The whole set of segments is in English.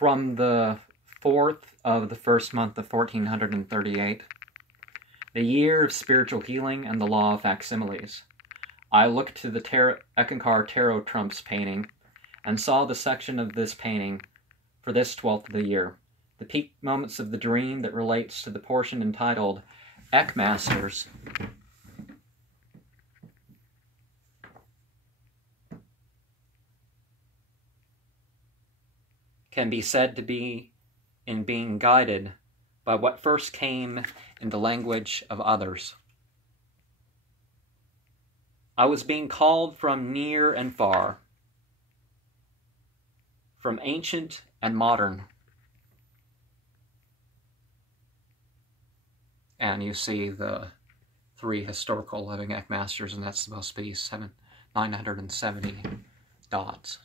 From the 4th of the first month of 1438, the year of spiritual healing and the Law of Facsimiles, I looked to the Eckankar Tarot Trumps painting and saw the section of this painting for this 12th of the year, the peak moments of the dream that relates to the portion entitled Eckmasters. Can be said to be in being guided by what first came in the language of others. I was being called from near and far, from ancient and modern. And you see the 3 historical living Eckmasters, and that's supposed to be 970 dots.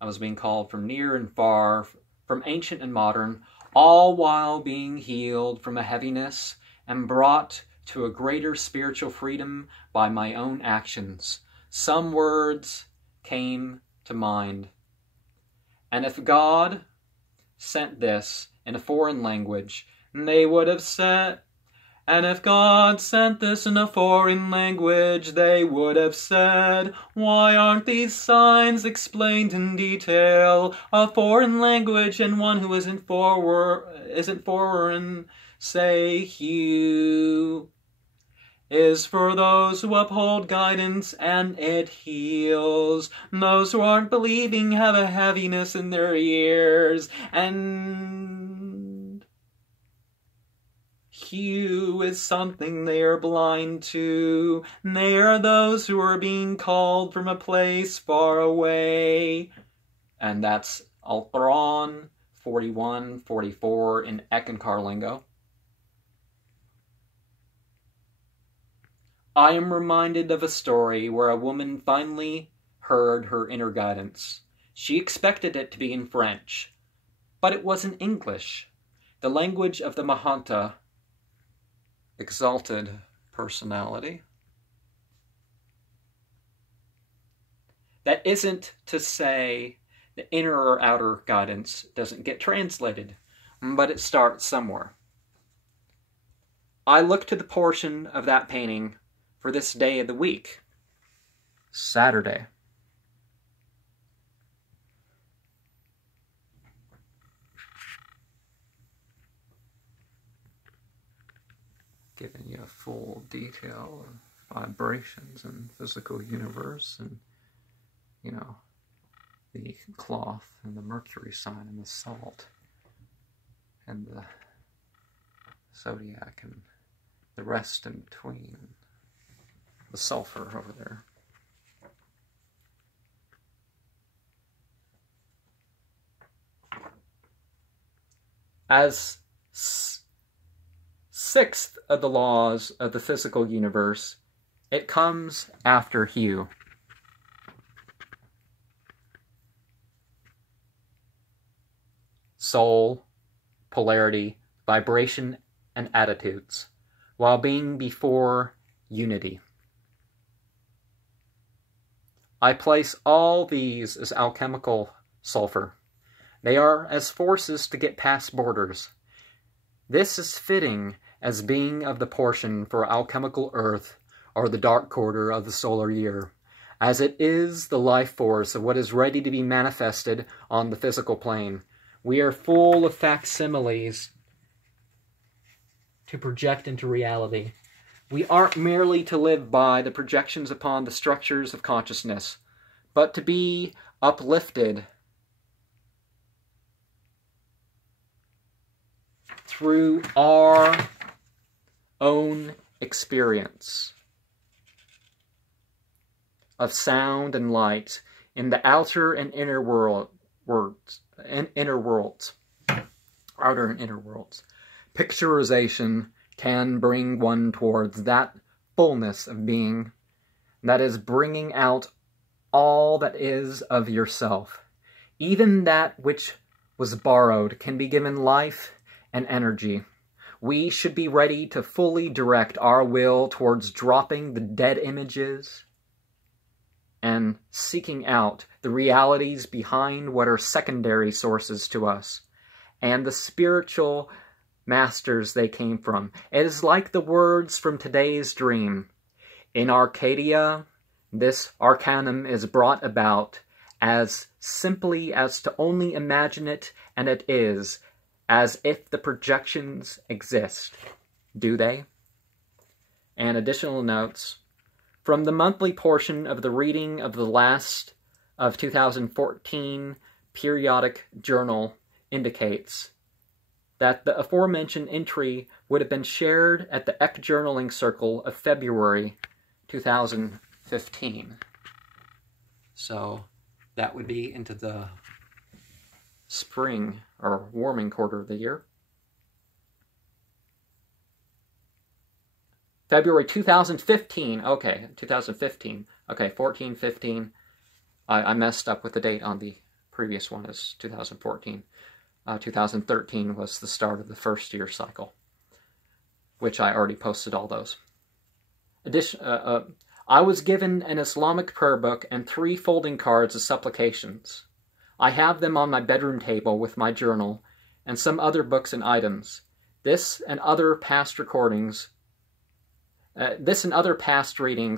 I was being called from near and far, from ancient and modern, all while being healed from a heaviness and brought to a greater spiritual freedom by my own actions. Some words came to mind. And if God sent this in a foreign language, they would have said, and if God sent this in a foreign language, they would have said, why aren't these signs explained in detail? A foreign language and one who isn't foreign, say Hugh, is for those who uphold guidance and it heals. Those who aren't believing have a heaviness in their ears, and Hugh is something they are blind to. They are those who are being called from a place far away. And that's Altheron 41-44 in Eckankar lingo. I am reminded of a story where a woman finally heard her inner guidance. She expected it to be in French, but it was in English, the language of the Mahanta, exalted personality. That isn't to say the inner or outer guidance doesn't get translated, but it starts somewhere. I look to the portion of that painting for this day of the week, Saturday. Giving you a full detail of vibrations and physical universe, and, you know, the cloth and the Mercury sign and the salt and the zodiac and the rest in between. The sulfur over there. As sixth of the laws of the physical universe, it comes after hue. Soul, polarity, vibration, and attitudes, while being before unity. I place all these as alchemical sulfur. They are as forces to get past borders. This is fitting as being of the portion for alchemical earth, or the dark quarter of the solar year, as it is the life force of what is ready to be manifested on the physical plane. We are full of facsimiles to project into reality. We aren't merely to live by the projections upon the structures of consciousness, but to be uplifted through our own experience of sound and light in the outer and inner worlds. Outer and inner worlds. Picturization can bring one towards that fullness of being that is bringing out all that is of yourself. Even that which was borrowed can be given life and energy. We should be ready to fully direct our will towards dropping the dead images and began seeking out the realities behind what are secondary sources to us, and the spiritual masters they came from. It is like the words from today's dream. In Arcadia, this arcanum is brought about as simply as to only imagine it, and it is, as if the projections exist. Do they? And additional notes. From the monthly portion of the reading of the last of 2014 periodic journal indicates that the aforementioned entry would have been shared at the Eck Journaling Circle of February 2015. So that would be into the spring or warming quarter of the year. February 2015. Okay, 2015. Okay, 14, 15. I messed up with the date on the previous one as 2014. 2013 was the start of the first year cycle, which I already posted all those. I was given an Islamic prayer book and 3 folding cards of supplications. I have them on my bedroom table with my journal and some other books and items. This and other past readings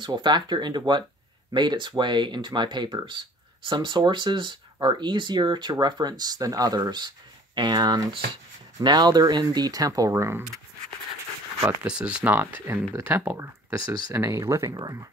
will factor into what made its way into my papers. Some sources are easier to reference than others, and now they're in the temple room. But this is not in the temple room. This is in a living room.